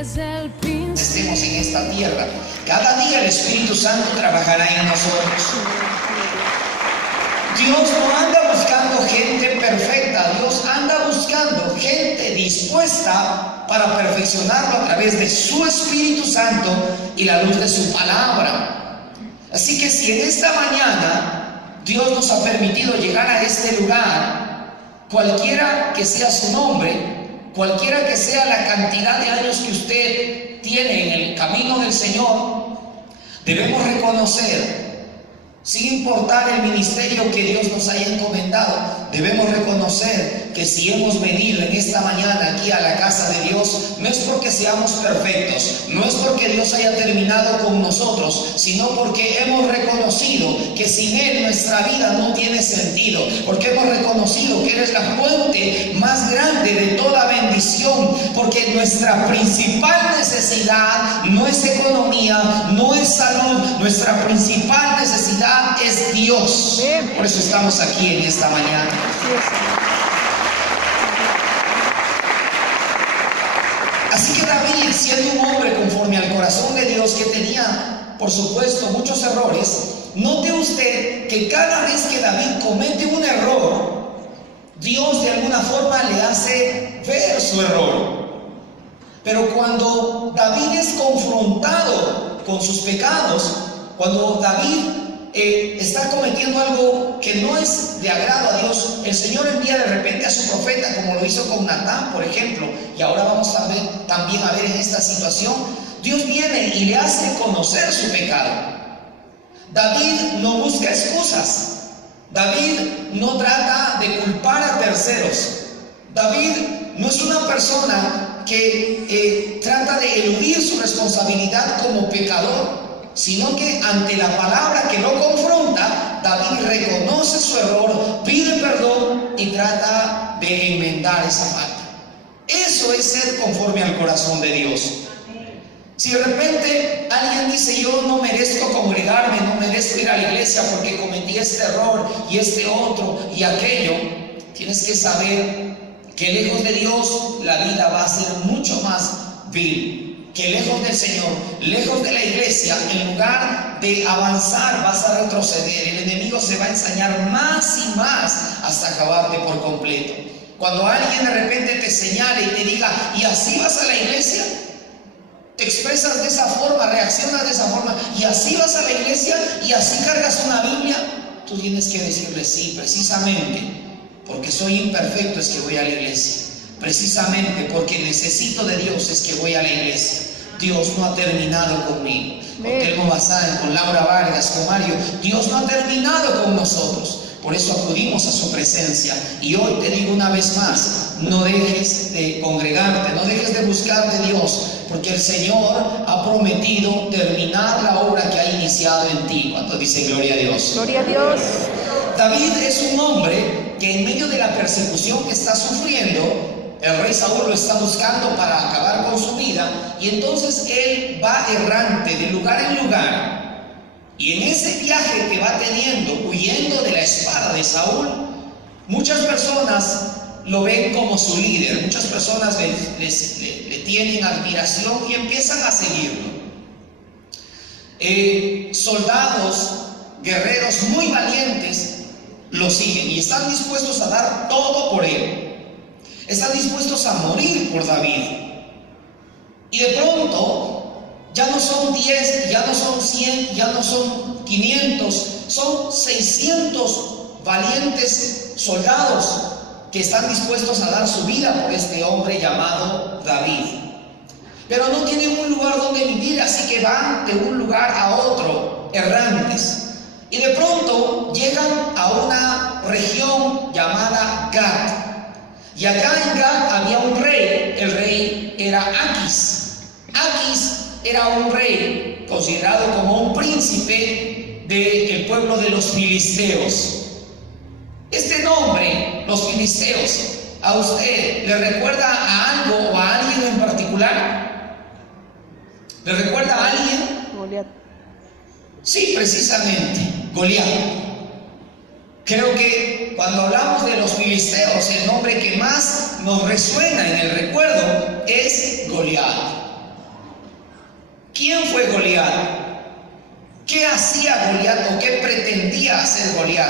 estemos en esta tierra. Cada día el Espíritu Santo trabajará en nosotros. Dios no anda buscando gente perfecta, Dios anda buscando gente dispuesta para perfeccionarlo a través de su Espíritu Santo y la luz de su palabra. Así que si en esta mañana Dios nos ha permitido llegar a este lugar, cualquiera que sea su nombre, cualquiera que sea la cantidad de años que usted tiene en el camino del Señor, debemos reconocer, sin importar el ministerio que Dios nos haya encomendado, debemos reconocer que si hemos venido en esta mañana aquí a la casa de Dios, no es porque seamos perfectos, no es porque Dios haya terminado con nosotros, sino porque hemos reconocido que sin Él nuestra vida no tiene sentido, porque hemos reconocido que Él es la fuente más grande de toda bendición, porque nuestra principal necesidad no es economía, no es salud, nuestra principal necesidad es Dios. Por eso estamos aquí en esta mañana. Así que David, siendo un hombre conforme al corazón de Dios, que tenía, por supuesto, muchos errores, note usted que cada vez que David comete un error, Dios de alguna forma le hace ver su error. Pero cuando David es confrontado con sus pecados, cuando David está cometiendo algo que no es de agrado a Dios, el Señor envía de repente a su profeta, como lo hizo con Natán, por ejemplo, y ahora vamos a ver, también a ver en esta situación, Dios viene y le hace conocer su pecado. David no busca excusas, David no trata de culpar a terceros, David no es una persona que trata de eludir su responsabilidad como pecador, sino que ante la palabra que lo confronta, David reconoce su error, pide perdón y trata de enmendar esa falta. Eso es ser conforme al corazón de Dios. Si de repente alguien dice: yo no merezco congregarme, no merezco ir a la iglesia porque cometí este error y este otro y aquello, tienes que saber que lejos de Dios la vida va a ser mucho más vil. Que lejos del Señor, lejos de la iglesia, en lugar de avanzar vas a retroceder. El enemigo se va a ensañar más y más hasta acabarte por completo. Cuando alguien de repente te señale y te diga: ¿y así vas a la iglesia? Te expresas de esa forma, reaccionas de esa forma, ¿y así vas a la iglesia? ¿Y así cargas una Biblia? Tú tienes que decirle: sí, precisamente porque soy imperfecto es que voy a la iglesia. Precisamente porque necesito de Dios es que voy a la iglesia. Dios no ha terminado conmigo. Con Telmo Bazán, con Laura Vargas, con Mario, Dios no ha terminado con nosotros. Por eso acudimos a su presencia. Y hoy te digo una vez más: no dejes de congregarte, no dejes de buscar de Dios, porque el Señor ha prometido terminar la obra que ha iniciado en ti. ¿Cuántos dicen gloria a Dios? Gloria a Dios. David es un hombre que en medio de la persecución que está sufriendo, el rey Saúl lo está buscando para acabar con su vida, y entonces él va errante de lugar en lugar, y en ese viaje que va teniendo, huyendo de la espada de Saúl, muchas personas lo ven como su líder, muchas personas le tienen admiración y empiezan a seguirlo. Soldados, guerreros muy valientes lo siguen y están dispuestos a dar todo por él. Están dispuestos a morir por David. Y de pronto, ya no son 10, ya no son 100, ya no son 500, son 600 valientes soldados que están dispuestos a dar su vida por este hombre llamado David. Pero no tienen un lugar donde vivir, así que van de un lugar a otro, errantes. Y de pronto llegan a una región llamada Gad. Y allá en Gad había un rey, el rey era Aquis. Aquis era un rey considerado como un príncipe del pueblo de los filisteos. Este nombre, los filisteos, ¿a usted le recuerda a algo o a alguien en particular? ¿Le recuerda a alguien? Goliat. Sí, precisamente, Goliat. Creo que cuando hablamos de los filisteos, el nombre que más nos resuena en el recuerdo es Goliat. ¿Quién fue Goliat? ¿Qué hacía Goliat o qué pretendía hacer Goliat?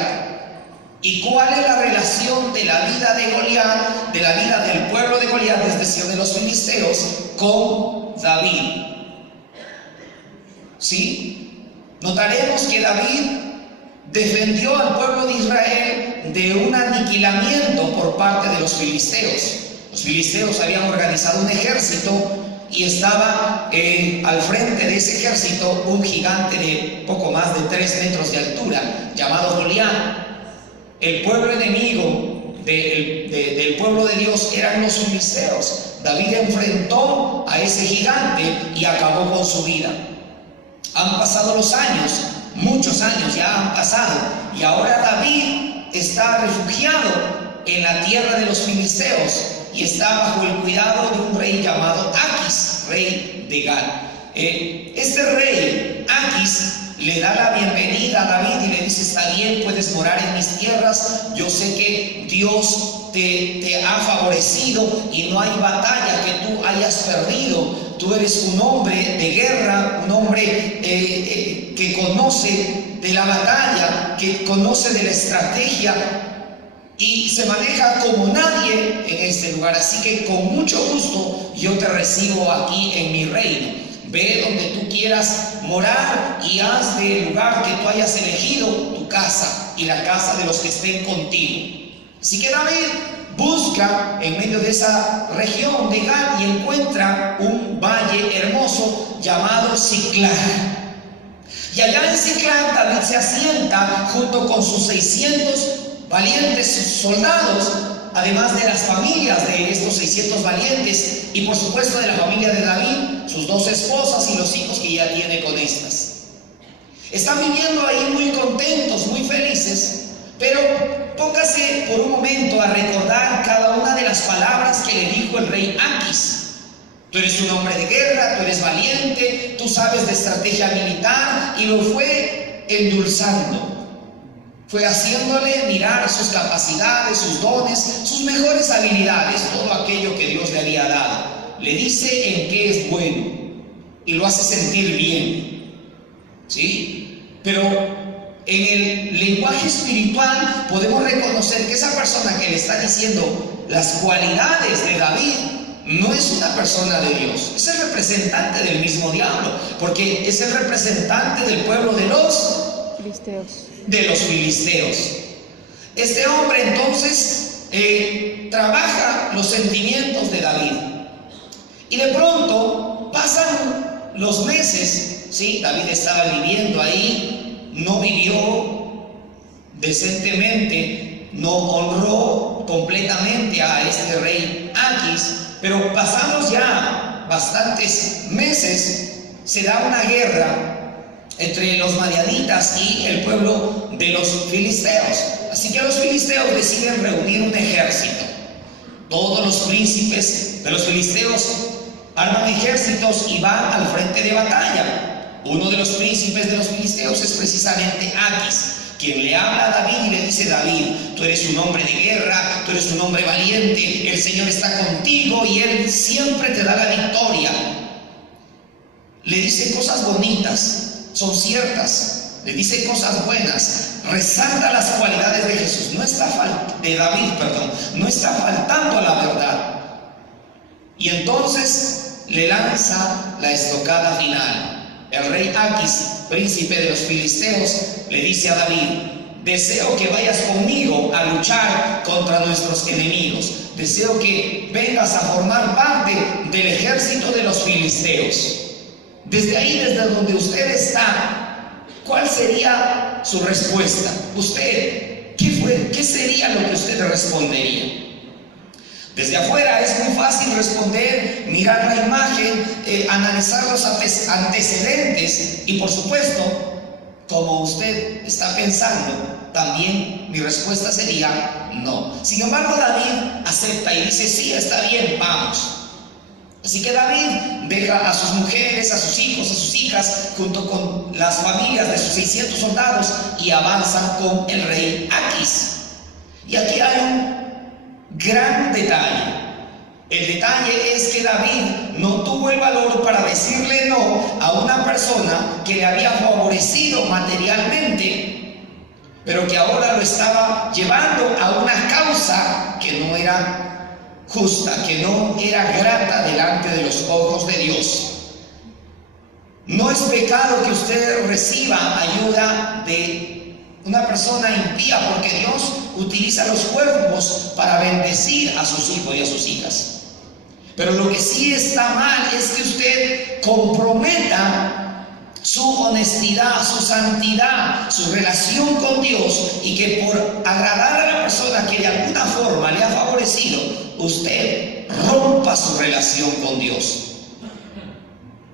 ¿Y cuál es la relación de la vida de Goliat, de la vida del pueblo de Goliat, es decir, de los filisteos, con David? ¿Sí? Notaremos que David defendió al pueblo de Israel de un aniquilamiento por parte de los filisteos. Los filisteos habían organizado un ejército y estaba al frente de ese ejército un gigante de poco más de 3 metros de altura, llamado Goliat. El pueblo enemigo del pueblo de Dios eran los filisteos. David enfrentó a ese gigante y acabó con su vida. Han pasado los años, muchos años ya han pasado, y ahora David está refugiado en la tierra de los filisteos y está bajo el cuidado de un rey llamado Aquis, rey de Gat. Este rey, Aquis, le da la bienvenida a David y le dice: está bien, puedes morar en mis tierras, yo sé que Dios te ha favorecido y no hay batalla que tú hayas perdido. Tú eres un hombre de guerra, un hombre que conoce de la batalla, que conoce de la estrategia y se maneja como nadie en este lugar. Así que con mucho gusto yo te recibo aquí en mi reino. Ve donde tú quieras morar y haz del lugar que tú hayas elegido tu casa y la casa de los que estén contigo. Así que David busca en medio de esa región de Gad y encuentra un valle hermoso llamado Siclag. Y allá en Siclag David se asienta junto con sus 600 valientes soldados, además de las familias de estos 600 valientes y por supuesto de la familia de David, sus 2 esposas y los hijos que ya tiene con estas. Están viviendo ahí muy contentos, muy felices, pero póngase por un momento a recordar cada una de las palabras que le dijo el rey Aquis. Tú eres un hombre de guerra, tú eres valiente, tú sabes de estrategia militar, y lo fue endulzando. Fue haciéndole mirar sus capacidades, sus dones, sus mejores habilidades, todo aquello que Dios le había dado. Le dice en qué es bueno y lo hace sentir bien. ¿Sí? Pero en el lenguaje espiritual podemos reconocer que esa persona que le está diciendo las cualidades de David no es una persona de Dios, es el representante del mismo diablo, porque es el representante del pueblo de los filisteos. Este hombre entonces trabaja los sentimientos de David, y de pronto pasan los meses. ¿Sí? David estaba viviendo ahí, no vivió decentemente, no honró completamente a este rey Aquis, pero pasados ya bastantes meses se da una guerra entre los madianitas y el pueblo de los filisteos. Así que los filisteos deciden reunir un ejército. Todos los príncipes de los filisteos arman ejércitos y van al frente de batalla. Uno de los príncipes de los filisteos es precisamente Aquis, quien le habla a David y le dice: David, tú eres un hombre de guerra, tú eres un hombre valiente, el Señor está contigo y Él siempre te da la victoria. Le dice cosas bonitas, son ciertas, le dice cosas buenas, resalta las cualidades de Jesús, no está faltando a la verdad. Y entonces le lanza la estocada final. El rey Aquis, príncipe de los filisteos, le dice a David: deseo que vayas conmigo a luchar contra nuestros enemigos. Deseo que vengas a formar parte del ejército de los filisteos. Desde ahí, desde donde usted está, ¿cuál sería su respuesta? Usted, ¿qué sería lo que usted respondería? Desde afuera es muy fácil responder, mirar la imagen, analizar los antecedentes y por supuesto, como usted está pensando, también mi respuesta sería no. Sin embargo, David acepta y dice: sí, está bien, vamos. Así que David deja a sus mujeres, a sus hijos, a sus hijas, junto con las familias de sus 600 soldados y avanzan con el rey Aquis. Y aquí hay un gran detalle. El detalle es que David no tuvo el valor para decirle no a una persona que le había favorecido materialmente, pero que ahora lo estaba llevando a una causa que no era justa, que no era grata delante de los ojos de Dios. No es pecado que usted reciba ayuda de una persona impía, porque Dios utiliza los cuerpos para bendecir a sus hijos y a sus hijas. Pero lo que sí está mal es que usted comprometa su honestidad, su santidad, su relación con Dios, y que por agradar a la persona que de alguna forma le ha favorecido, usted rompa su relación con Dios.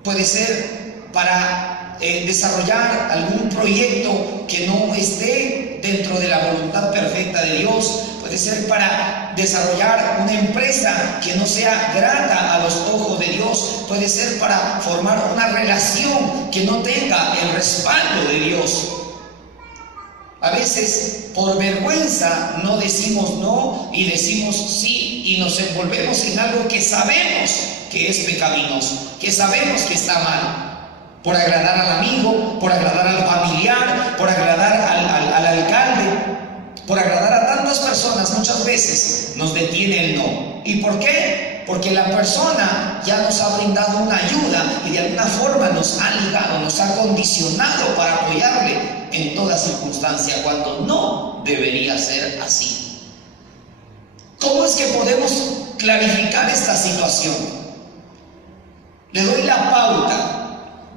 Puede ser para desarrollar algún proyecto que no esté dentro de la voluntad perfecta de Dios. Puede ser para desarrollar una empresa que no sea grata a los ojos de Dios. Puede ser para formar una relación que no tenga el respaldo de Dios. A veces por vergüenza no decimos no y decimos sí, y nos envolvemos en algo que sabemos que es pecaminoso, que sabemos que está mal. Por agradar al amigo, por agradar al familiar, por agradar al alcalde, por agradar a tantas personas, muchas veces nos detiene el no. ¿Y por qué? Porque la persona ya nos ha brindado una ayuda y de alguna forma nos ha ligado, nos ha condicionado para apoyarle en toda circunstancia, cuando no debería ser así. ¿Cómo es que podemos clarificar esta situación? Le doy la pauta.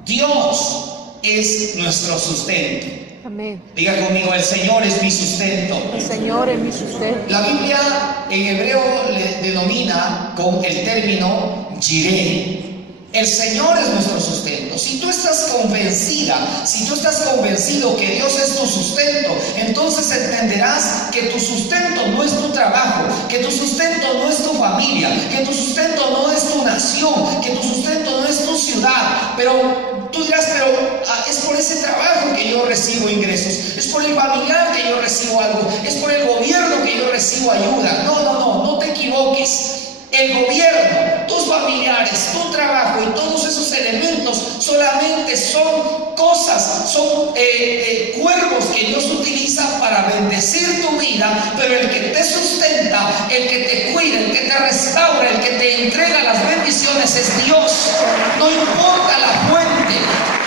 Dios es nuestro sustento. Amén. Diga conmigo: el Señor es mi sustento. El Señor es mi sustento. La Biblia en hebreo le denomina con el término Jireh. El Señor es nuestro sustento. Si tú estás convencida, si tú estás convencido que Dios es tu sustento, entonces entenderás que tu sustento no es tu trabajo, que tu sustento no es tu familia, que tu sustento no es tu nación, que tu sustento no es tu ciudad. Pero tú dirás: pero es por ese trabajo que yo recibo ingresos, es por el familiar que yo recibo algo, es por el gobierno que yo recibo ayuda. No te equivoques. El gobierno, tus familiares, tu trabajo y todos esos elementos solamente son cosas, son cuervos que Dios utiliza para bendecir tu vida. Pero el que te sustenta, el que te cuida, el que te restaura, el que te entrega las bendiciones es Dios. No importa la fuente,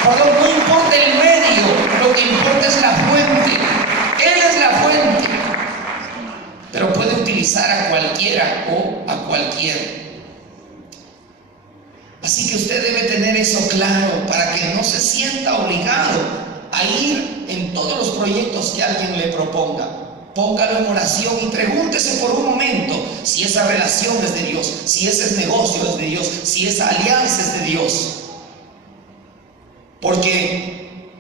no importa el medio, lo que importa es la fuente. Él es la fuente. Pero puede utilizar a cualquiera o a cualquiera. Así que usted debe tener eso claro para que no se sienta obligado a ir en todos los proyectos que alguien le proponga. Póngalo en oración y pregúntese por un momento si esa relación es de Dios, si ese negocio es de Dios, si esa alianza es de Dios. Porque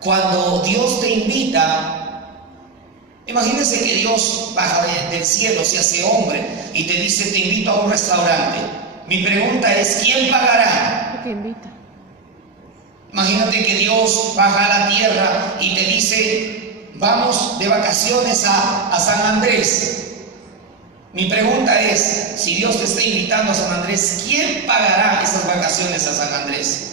cuando Dios te invita, imagínense que Dios baja del cielo, se hace hombre y te dice: te invito a un restaurante. Mi pregunta es: ¿quién pagará? ¿Quién invita? Imagínate que Dios baja a la tierra y te dice: vamos de vacaciones a San Andrés. Mi pregunta es: si Dios te está invitando a San Andrés, ¿quién pagará esas vacaciones a San Andrés?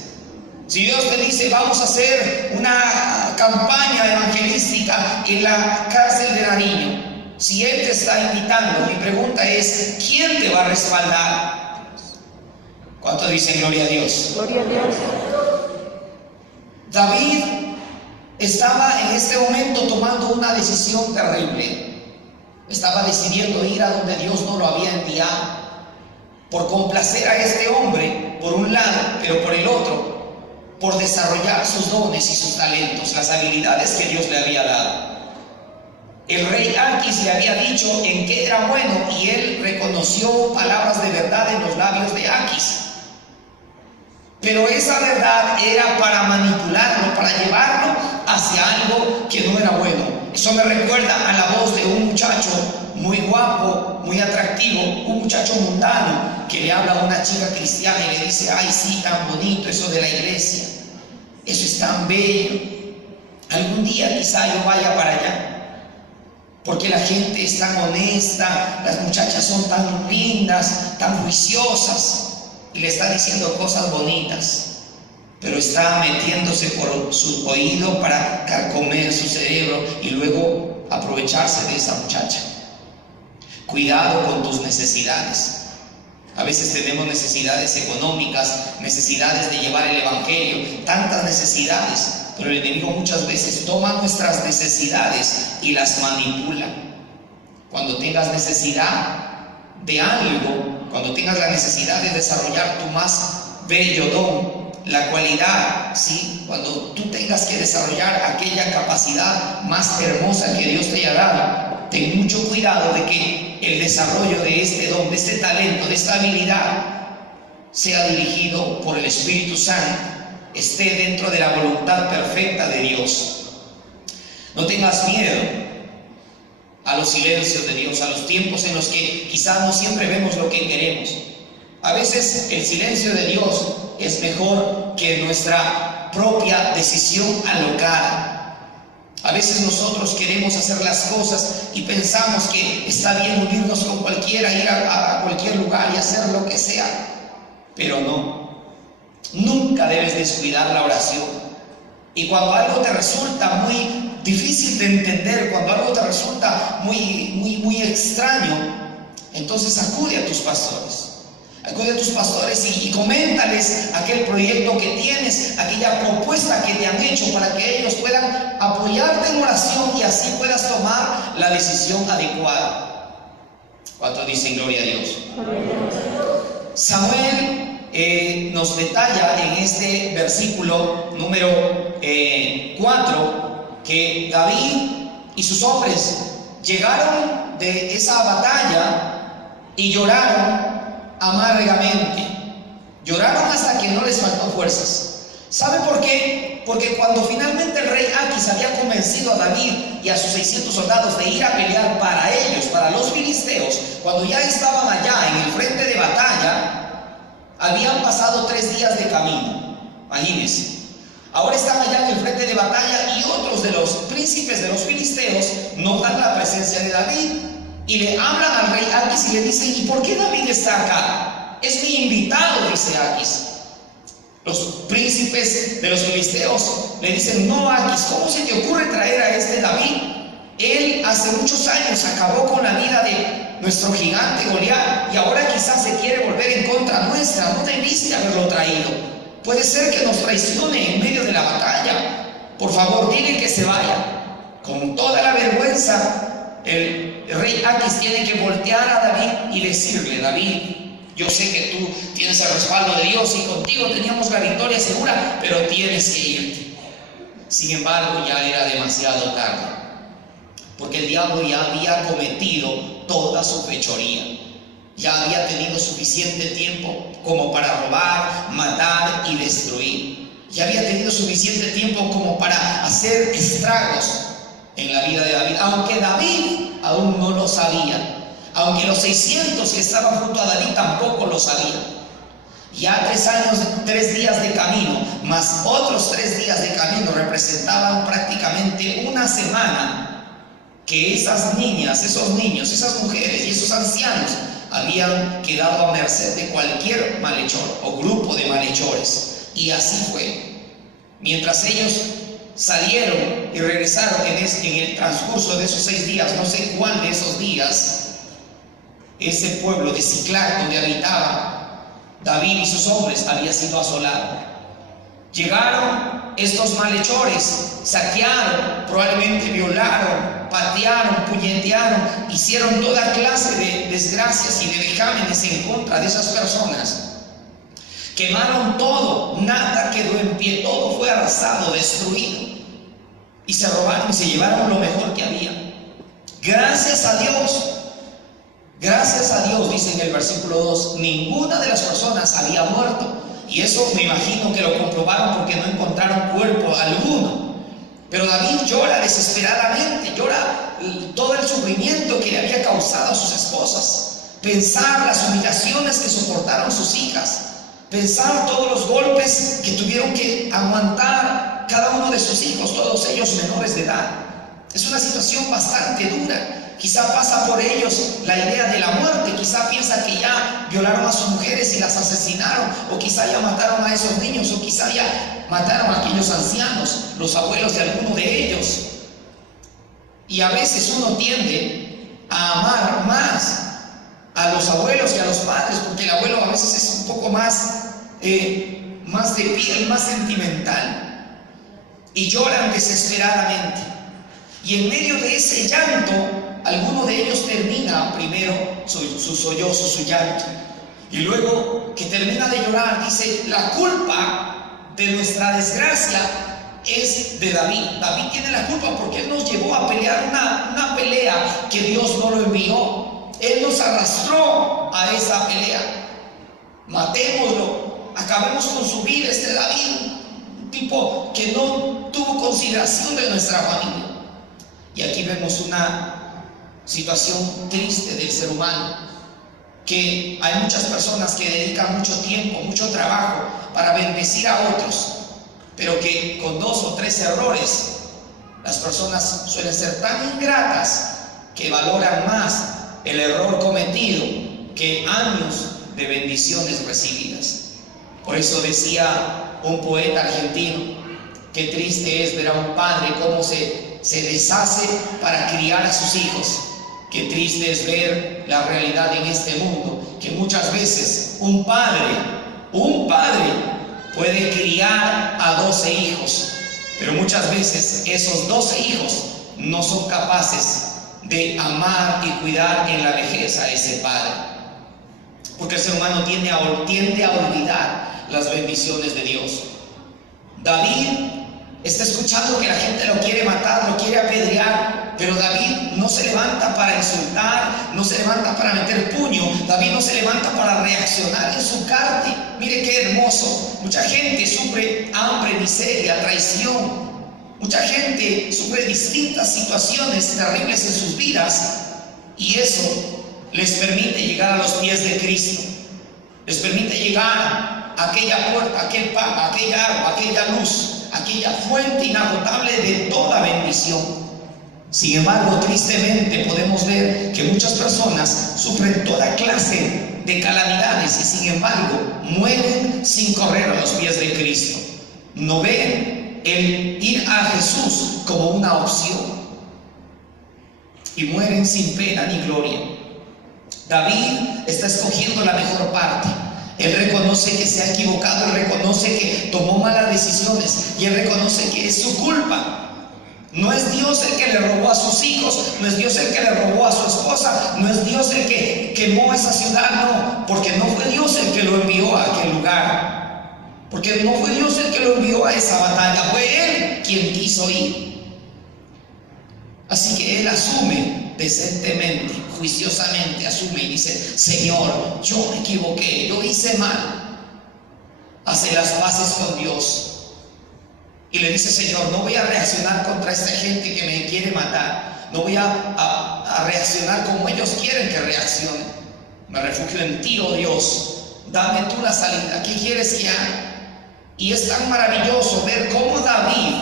Si Dios te dice: vamos a hacer una campaña evangelística en la cárcel de Nariño, si Él te está invitando, mi pregunta es: ¿quién te va a respaldar? ¿Cuántos dicen gloria a Dios? Gloria a Dios. David estaba en este momento tomando una decisión terrible. Estaba decidiendo ir a donde Dios no lo había enviado, por complacer a este hombre por un lado, pero por el otro, por desarrollar sus dones y sus talentos, las habilidades que Dios le había dado. El rey Aquis le había dicho en qué era bueno, y él reconoció palabras de verdad en los labios de Aquis. Pero esa verdad era para manipularlo, para llevarlo hacia algo que no era bueno. Eso me recuerda a la voz de un muchacho muy guapo, muy atractivo, un muchacho mundano que le habla a una chica cristiana y le dice: ay, sí, tan bonito eso de la iglesia, eso es tan bello, algún día quizá yo vaya para allá. porque la gente es tan honesta, las muchachas son tan lindas, tan juiciosas, y le está diciendo cosas bonitas, pero está metiéndose por su oído para carcomer su cerebro y luego aprovecharse de esa muchacha. Cuidado con tus necesidades. A veces tenemos necesidades económicas, necesidades de llevar el evangelio, tantas necesidades, pero el enemigo muchas veces toma nuestras necesidades y las manipula. Cuando tengas necesidad de algo, cuando tengas la necesidad de desarrollar tu más bello don, la cualidad, ¿sí? Cuando tú tengas que desarrollar aquella capacidad más hermosa que Dios te haya dado, ten mucho cuidado de que el desarrollo de este don, de este talento, de esta habilidad, sea dirigido por el Espíritu Santo, esté dentro de la voluntad perfecta de Dios. No tengas miedo a los silencios de Dios, a los tiempos en los que quizás no siempre vemos lo que queremos. A veces el silencio de Dios es mejor que nuestra propia decisión alocada. A veces nosotros queremos hacer las cosas y pensamos que está bien unirnos con cualquiera, ir a cualquier lugar y hacer lo que sea, pero no. Nunca debes descuidar la oración. Y cuando algo te resulta muy difícil de entender, cuando algo te resulta muy extraño, entonces acude a tus pastores. Acude a tus pastores y coméntales aquel proyecto que tienes, aquella propuesta que te han hecho, para que ellos puedan apoyarte en oración y así puedas tomar la decisión adecuada. ¿Cuántos dicen gloria a Dios? Samuel nos detalla en este versículo número 4 que David y sus hombres llegaron de esa batalla y lloraron amargamente. Lloraron hasta que no les faltó fuerzas. ¿Sabe por qué? Porque cuando finalmente el rey Aquis había convencido a David y a sus 600 soldados de ir a pelear para ellos, para los filisteos, cuando ya estaban allá en el frente de batalla, habían pasado 3 días de camino. Imagínense. Ahora están allá en el frente de batalla y otros de los príncipes de los filisteos notan la presencia de David y le hablan al rey Aquis y le dicen: ¿y por qué David está acá? Es mi invitado, dice Aquis. Los príncipes de los filisteos le dicen: no, Aquis, ¿cómo se te ocurre traer a este David? Él hace muchos años acabó con la vida de nuestro gigante Goliat y ahora quizás se quiere volver en contra nuestra. No debiste haberlo traído. Puede ser que nos traicione en medio de la batalla. Por favor, dile que se vaya. Con toda la vergüenza, el rey Aquis tiene que voltear a David y decirle: David, yo sé que tú tienes el respaldo de Dios y contigo teníamos la victoria segura, pero tienes que irte. Sin embargo, ya era demasiado tarde, porque el diablo ya había cometido toda su fechoría. Ya había tenido suficiente tiempo como para robar, matar y destruir. Ya había tenido suficiente tiempo como para hacer estragos en la vida de David, aunque David aún no lo sabía. Aunque los 600 que estaban junto a David tampoco lo sabían. Ya 3 días de camino, más otros 3 días de camino, representaban prácticamente una semana que esas niñas, esos niños, esas mujeres y esos ancianos habían quedado a merced de cualquier malhechor o grupo de malhechores. Y así fue. Mientras ellos salieron y regresaron en el transcurso de esos 6 días, no sé cuál de esos días, ese pueblo de Siclag donde habitaba David y sus hombres había sido asolado. Llegaron estos malhechores, saquearon, probablemente violaron, patearon, puñetearon, hicieron toda clase de desgracias y de vejámenes en contra de esas personas. Quemaron todo, nada quedó en pie, todo fue arrasado, destruido. Y se robaron y se llevaron lo mejor que había. Gracias a Dios, dice en el versículo 2, ninguna de las personas había muerto. Y eso me imagino que lo comprobaron porque no encontraron cuerpo alguno. Pero David llora desesperadamente, llora todo el sufrimiento que le había causado a sus esposas. Pensar las humillaciones que soportaron sus hijas. Pensar todos los golpes que tuvieron que aguantar cada uno de sus hijos, todos ellos menores de edad. Es una situación bastante dura. Quizá pasa por ellos la idea de la muerte, quizá piensa que ya violaron a sus mujeres y las asesinaron, o quizá ya mataron a esos niños, o quizá ya mataron a aquellos ancianos, los abuelos de alguno de ellos. Y a veces uno tiende a amar más a los abuelos que a los padres, porque el abuelo a veces es un poco más de piel, más sentimental, y lloran desesperadamente. Y en medio de ese llanto, alguno de ellos termina primero su sollozo, su llanto, y luego que termina de llorar, dice: la culpa de nuestra desgracia es de David. David tiene la culpa porque él nos llevó a pelear una pelea que Dios no lo envió. Él nos arrastró a esa pelea. Matémoslo, acabemos con su vida. David, un tipo que no tuvo consideración de nuestra familia. Y aquí vemos una situación triste del ser humano, que hay muchas personas que dedican mucho tiempo, mucho trabajo para bendecir a otros, pero que con 2 o 3 errores las personas suelen ser tan ingratas que valoran más el error cometido que años de bendiciones recibidas. Por eso decía un poeta argentino: qué triste es ver a un padre cómo se deshace para criar a sus hijos. Qué triste es ver la realidad en este mundo, que muchas veces un padre puede criar a 12 hijos, pero muchas veces esos 12 hijos no son capaces de amar y cuidar en la vejez a ese padre, porque el ser humano tiende a olvidar las bendiciones de Dios. David está escuchando que la gente lo quiere matar, lo quiere apedrear, pero David no se levanta para insultar, no se levanta para meter puño. David no se levanta para reaccionar en su carne. Mire qué hermoso. Mucha gente sufre hambre, miseria, traición. Mucha gente sufre distintas situaciones terribles en sus vidas, y eso les permite llegar a los pies de Cristo. Les permite llegar a aquella puerta, aquel pan, aquella agua, aquella luz, aquella fuente inagotable de toda bendición. Sin embargo, tristemente podemos ver que muchas personas sufren toda clase de calamidades y sin embargo mueren sin correr a los pies de Cristo. No ven el ir a Jesús como una opción y mueren sin pena ni gloria. David está escogiendo la mejor parte. Él reconoce que se ha equivocado, él reconoce que tomó malas decisiones y él reconoce que es su culpa. No es Dios el que le robó a sus hijos, no es Dios el que le robó a su esposa, no es Dios el que quemó esa ciudad, no, porque no fue Dios el que lo envió a aquel lugar, porque no fue Dios el que lo envió a esa batalla, fue él quien quiso ir. Así que él asume decentemente, juiciosamente, asume y dice: Señor, yo me equivoqué, yo hice mal. Hace las paces con Dios y le dice: Señor, no voy a reaccionar contra esta gente que me quiere matar, no voy a reaccionar como ellos quieren que reaccione. Me refugio en ti, oh Dios, dame tú la salida, ¿qué quieres que haga? Y es tan maravilloso ver cómo David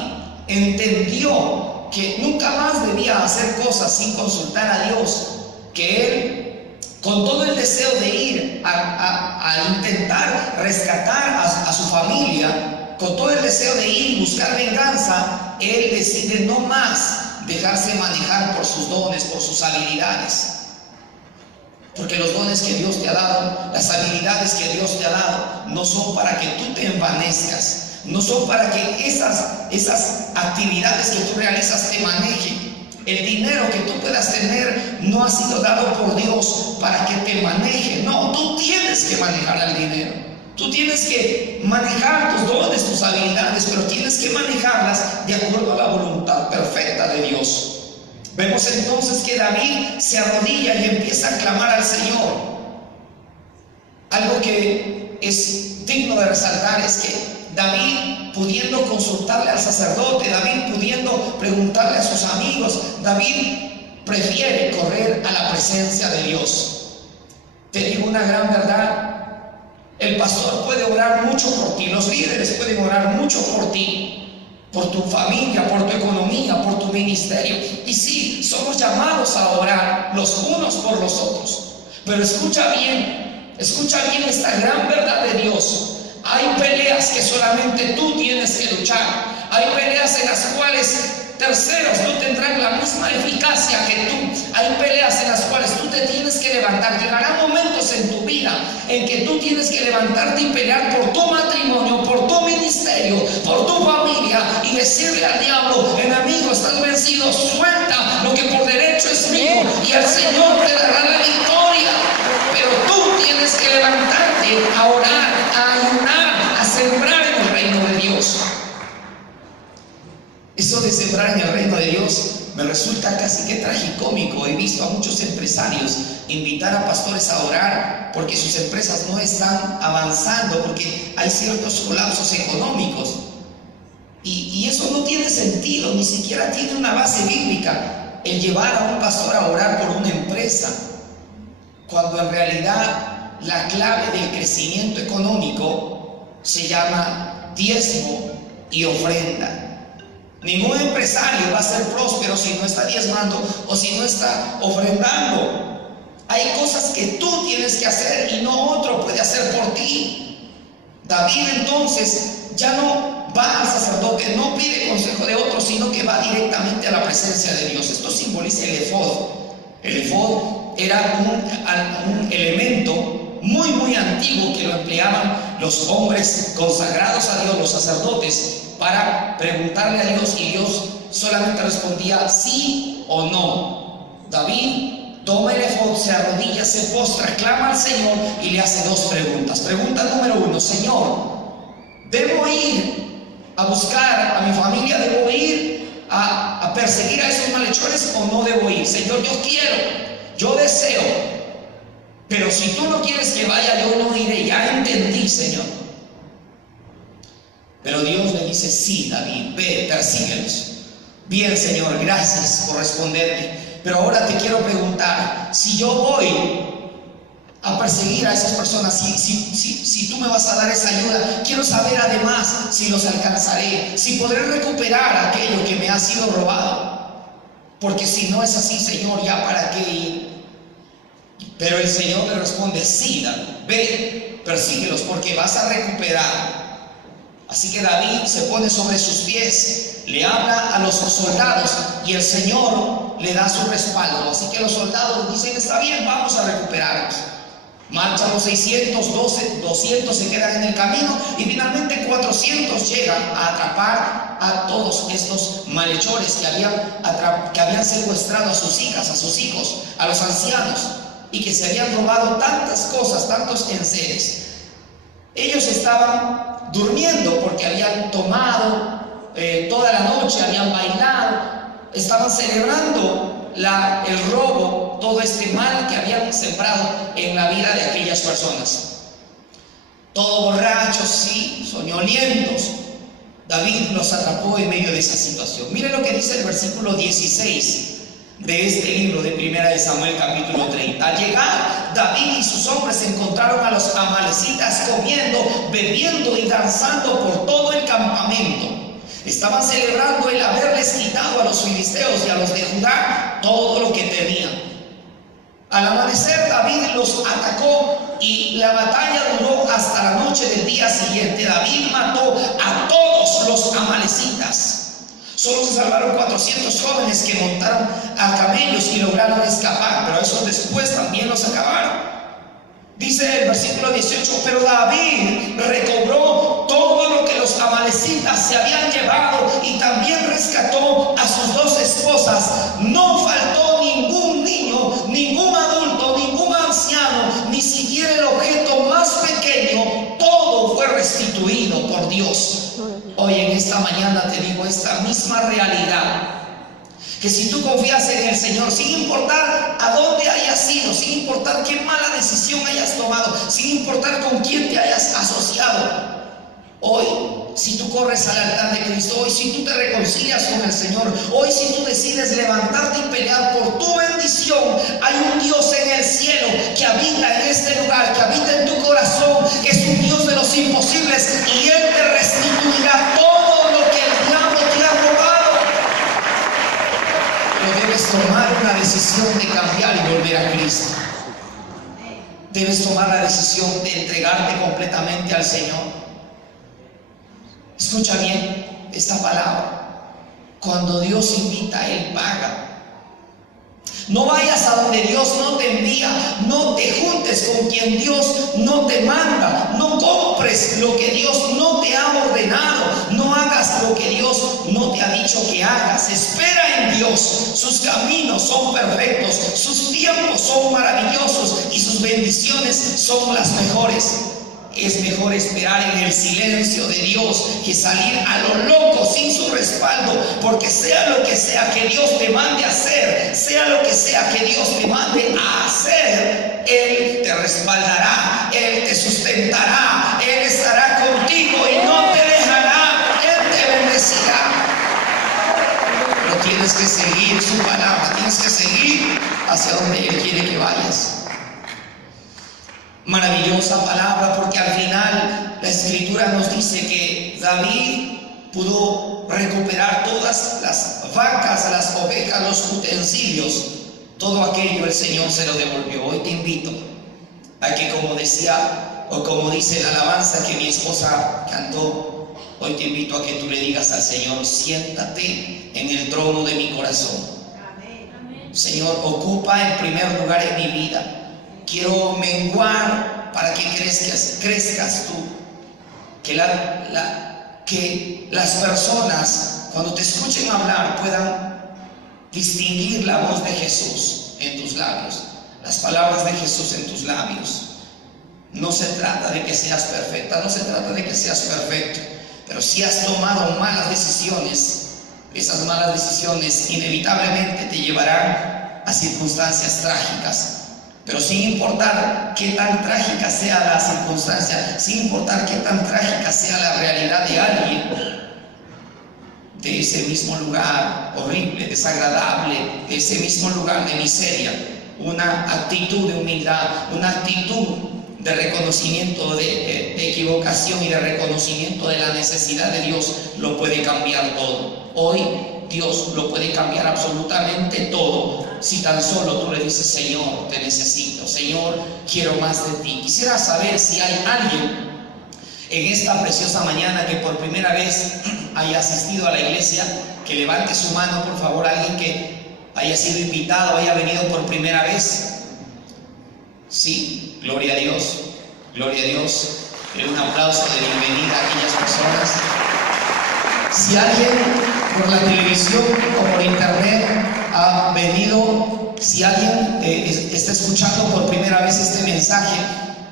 entendió que nunca más debía hacer cosas sin consultar a Dios, que él, con todo el deseo de ir a intentar rescatar a su familia, con todo el deseo de ir y buscar venganza, él decide no más dejarse manejar por sus dones, por sus habilidades. Porque los dones que Dios te ha dado, las habilidades que Dios te ha dado, no son para que tú te envanezcas, no son para que esas actividades que tú realizas te manejen. El dinero que tú puedas tener no ha sido dado por Dios para que te maneje. No, tú tienes que manejar el dinero. Tú tienes que manejar tus dones, tus habilidades, pero tienes que manejarlas de acuerdo a la voluntad perfecta de Dios. Vemos entonces que David se arrodilla y empieza a clamar al Señor. Algo que es digno de resaltar es que David, pudiendo consultarle al sacerdote, David pudiendo preguntarle a sus amigos, David prefiere correr a la presencia de Dios. Te digo una gran verdad: el pastor puede orar mucho por ti, los líderes pueden orar mucho por ti, por tu familia, por tu economía, por tu ministerio. Y sí, somos llamados a orar los unos por los otros. Pero escucha bien esta gran verdad de Dios. Hay peleas que solamente tú tienes que luchar. Hay peleas en las cuales terceros no tendrán la misma eficacia que tú. Hay peleas en las cuales tú te tienes que levantar. Llegarán momentos en tu vida en que tú tienes que levantarte y pelear por tu matrimonio, por tu ministerio, por tu familia, y decirle al diablo: enemigo, estás vencido, suelta lo que por derecho es mío, y el Señor te dará la victoria. Pero tú tienes que levantarte a orar, a ayunar, a sembrar en el reino de Dios. Eso de sembrar en el reino de Dios me resulta casi que tragicómico. He visto a muchos empresarios invitar a pastores a orar porque sus empresas no están avanzando, porque hay ciertos colapsos económicos. Y eso no tiene sentido, ni siquiera tiene una base bíblica, el llevar a un pastor a orar por una empresa, cuando en realidad la clave del crecimiento económico se llama diezmo y ofrenda. Ningún empresario va a ser próspero si no está diezmando o si no está ofrendando. Hay cosas que tú tienes que hacer y no otro puede hacer por ti. David entonces ya no va al sacerdote, no pide consejo de otro, sino que va directamente a la presencia de Dios. Esto simboliza el efod. El efod era un elemento muy antiguo que lo empleaban los hombres consagrados a Dios, los sacerdotes, para preguntarle a Dios, y Dios solamente respondía sí o no. David toma el efod, se arrodilla, se postra, clama al Señor y le hace dos preguntas. Pregunta número 1: Señor, ¿debo ir a buscar a mi familia? ¿Debo ir a perseguir a esos malhechores o no debo ir? Señor, yo quiero, yo deseo, pero si tú no quieres que vaya, yo no iré. Ya entendí, Señor. Pero Dios le dice: sí, David, ve, persíguelos. Bien, Señor, gracias por responderme. Pero ahora te quiero preguntar: si yo voy a perseguir a esas personas, si tú me vas a dar esa ayuda, quiero saber además si los alcanzaré, si podré recuperar aquello que me ha sido robado. Porque si no es así, Señor, ¿ya para qué ir? Pero el Señor le responde: sí, David, ve, persíguelos, porque vas a recuperar. Así que David se pone sobre sus pies, le habla a los soldados y el Señor le da su respaldo. Así que los soldados dicen: está bien, vamos a recuperarlos. Marchan los 600, 200 se quedan en el camino y finalmente 400 llegan a atrapar a todos estos malhechores que habían secuestrado a sus hijas, a sus hijos, a los ancianos, y que se habían robado tantas cosas, tantos enseres. Ellos estaban durmiendo porque habían tomado toda la noche, habían bailado, estaban celebrando el robo, todo este mal que habían sembrado en la vida de aquellas personas. Todos borrachos, sí, soñolientos. David los atrapó en medio de esa situación. Mire lo que dice el versículo 16 de este libro de Primera de Samuel, capítulo 30. Al llegar David y sus hombres encontraron a los amalecitas comiendo, bebiendo y danzando por todo el campamento. Estaban celebrando el haberles quitado a los filisteos y a los de Judá todo lo que tenían. Al amanecer David los atacó y la batalla duró hasta la noche del día siguiente. David mató a todos los amalecitas. Solo se salvaron 400 jóvenes que montaron a camellos y lograron escapar, pero esos después también los acabaron. Dice el versículo 18: pero David recobró todo lo que los amalecitas se habían llevado y también rescató a sus 2 esposas. No faltó ningún niño, ningún adulto, ningún anciano, ni siquiera el objeto más pequeño. Todo fue restituido por Dios. Hoy en esta mañana te digo esta misma realidad, que si tú confías en el Señor, sin importar a dónde hayas ido, sin importar qué mala decisión hayas tomado, sin importar con quién te hayas asociado, hoy si tú corres al altar de Cristo, hoy si tú te reconcilias con el Señor, hoy si tú decides levantarte y pelear por tu bendición, hay un Dios en el cielo que habita en este lugar, que habita en tu corazón, que es un Dios de los imposibles, y Él te restituirá todo lo que el diablo la decisión de cambiar y volver a Cristo. Debes tomar la decisión de entregarte completamente al Señor. Escucha bien esta palabra. Cuando Dios invita, Él paga. No vayas a donde Dios no te envía. No te juntes con quien Dios no te manda. No compres lo que Dios no te ha ordenado. No hagas lo que Dios no te ha dicho que hagas. Espera en Dios. Sus caminos son perfectos. Sus tiempos son maravillosos. Y sus bendiciones son las mejores. Es mejor esperar en el silencio de Dios que salir a lo loco sin su respaldo, porque sea lo que sea que Dios te mande a hacer, sea lo que sea que Dios te mande a hacer, Él te respaldará, Él te sustentará, Él estará contigo y no te dejará, Él te bendecirá. Pero tienes que seguir su palabra, tienes que seguir hacia donde Él quiere que vayas. Maravillosa palabra, porque al final la Escritura nos dice que David pudo recuperar todas las vacas, las ovejas, los utensilios, todo aquello el Señor se lo devolvió. Hoy te invito a que, como decía o como dice la alabanza que mi esposa cantó, hoy te invito a que tú le digas al Señor: siéntate en el trono de mi corazón. Señor, ocupa el primer lugar en mi vida. Quiero menguar para que crezcas tú. Que las personas, cuando te escuchen hablar, puedan distinguir la voz de Jesús en tus labios, las palabras de Jesús en tus labios. No se trata de que seas perfecta, no se trata de que seas perfecto, pero si has tomado malas decisiones, esas malas decisiones inevitablemente te llevarán a circunstancias trágicas. Pero sin importar qué tan trágica sea la circunstancia, sin importar qué tan trágica sea la realidad de alguien, de ese mismo lugar horrible, desagradable, de ese mismo lugar de miseria, una actitud de humildad, una actitud de reconocimiento de equivocación y de reconocimiento de la necesidad de Dios lo puede cambiar todo. Hoy Dios lo puede cambiar absolutamente todo, si tan solo tú le dices: Señor, te necesito, Señor, quiero más de ti. Quisiera saber si hay alguien en esta preciosa mañana que por primera vez haya asistido a la iglesia, que levante su mano, por favor. Alguien que haya sido invitado, haya venido por primera vez. Sí, gloria a Dios, gloria a Dios. Un aplauso de bienvenida a aquellas personas. Si alguien por la televisión o por internet ha venido, si alguien está escuchando por primera vez este mensaje,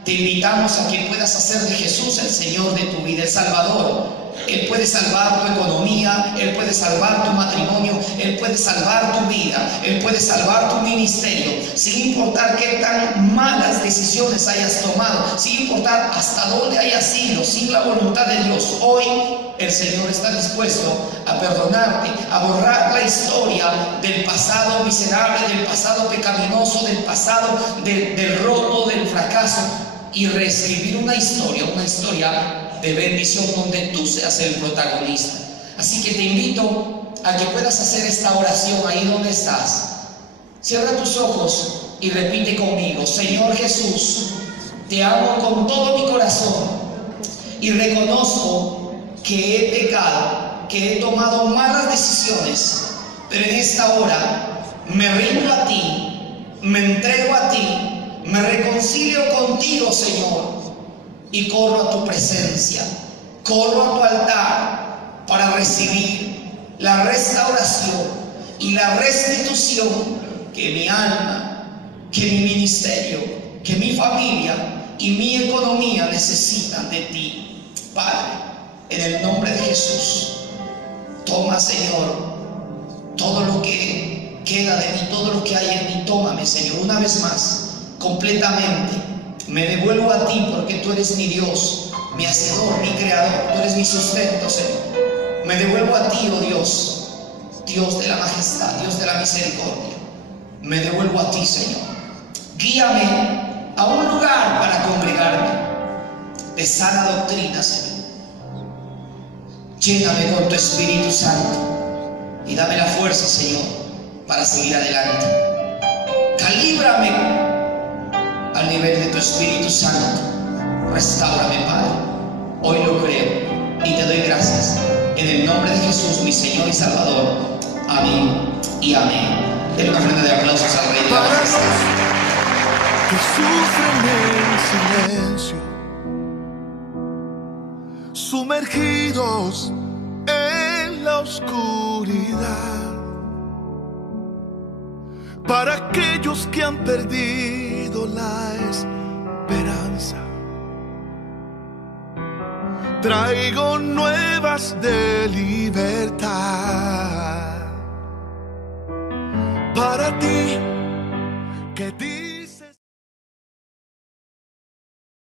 te invitamos a que puedas hacer de Jesús el Señor de tu vida, el Salvador. Él puede salvar tu economía, Él puede salvar tu matrimonio, Él puede salvar tu vida, Él puede salvar tu ministerio, sin importar qué tan malas decisiones hayas tomado, sin importar hasta dónde hayas ido, sin la voluntad de Dios. Hoy el Señor está dispuesto a perdonarte, a borrar la historia del pasado miserable, del pasado pecaminoso, del pasado del robo, del fracaso, y reescribir una historia de bendición donde tú seas el protagonista. Así que te invito a que puedas hacer esta oración ahí donde estás. Cierra tus ojos y repite conmigo: Señor Jesús, te amo con todo mi corazón y reconozco que he pecado, que he tomado malas decisiones, pero en esta hora me rindo a ti, me entrego a ti, me reconcilio contigo, Señor, y corro a tu presencia, corro a tu altar para recibir la restauración y la restitución que mi alma, que mi ministerio, que mi familia y mi economía necesitan de ti. Padre, en el nombre de Jesús, toma, Señor, todo lo que queda de mí, todo lo que hay en mí. Tómame, Señor, una vez más, completamente. Me devuelvo a ti porque tú eres mi Dios, mi hacedor, mi creador. Tú eres mi sustento, Señor. Me devuelvo a ti, oh Dios, Dios de la majestad, Dios de la misericordia. Me devuelvo a ti, Señor. Guíame a un lugar para congregarme de sana doctrina, Señor. Lléname con tu Espíritu Santo y dame la fuerza, Señor, para seguir adelante. Calíbrame al nivel de tu Espíritu Santo. Restáurame, Padre. Hoy lo creo y te doy gracias. En el nombre de Jesús, mi Señor y Salvador. Amén y amén. Denle una ofrenda de aplausos al Rey de la Para los Majestad. que sufren en silencio, sumergidos en la oscuridad, para aquellos que han perdido la esperanza, traigo nuevas de libertad. Para ti que